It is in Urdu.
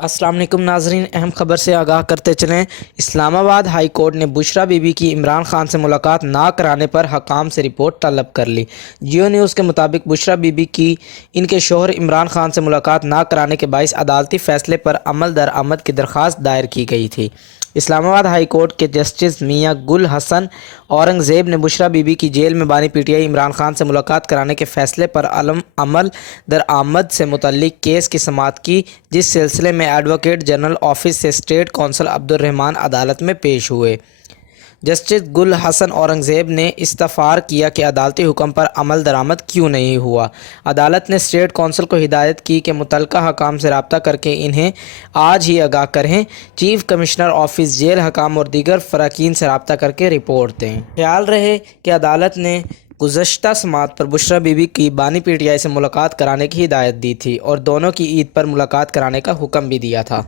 السلام علیکم ناظرین، اہم خبر سے آگاہ کرتے چلیں۔ اسلام آباد ہائی کورٹ نے بشریٰ بی بی کی عمران خان سے ملاقات نہ کرانے پر حکام سے رپورٹ طلب کر لی۔ جیو نیوز کے مطابق بشریٰ بی بی کی ان کے شوہر عمران خان سے ملاقات نہ کرانے کے باعث عدالتی فیصلے پر عمل درآمد کی درخواست دائر کی گئی تھی۔ اسلام آباد ہائی کورٹ کے جسٹس میاں گل حسن اورنگ زیب نے بشریٰ بی بی کی جیل میں بانی P T I Imran Khan سے ملاقات کرانے کے فیصلے پر عمل درآمد سے متعلق کیس کی سماعت کی، جس سلسلے میں ایڈوکیٹ جنرل آفس سے اسٹیٹ کونسل عبدالرحمان عدالت میں پیش ہوئے۔ جسٹس گل حسن اورنگ زیب نے استفسار کیا کہ عدالتی حکم پر عمل درآمد کیوں نہیں ہوا۔ عدالت نے اسٹیٹ کونسل کو ہدایت کی کہ متعلقہ حکام سے رابطہ کر کے انہیں آج ہی آگاہ کریں، چیف کمشنر آفس جیل حکام اور دیگر فراقین سے رابطہ کر کے رپورٹ دیں۔ خیال رہے کہ عدالت نے گزشتہ سماعت پر بشریٰ بی بی کی بانی پی ٹی آئی سے ملاقات کرانے کی ہدایت دی تھی اور دونوں کی عید پر ملاقات کرانے کا حکم بھی دیا تھا۔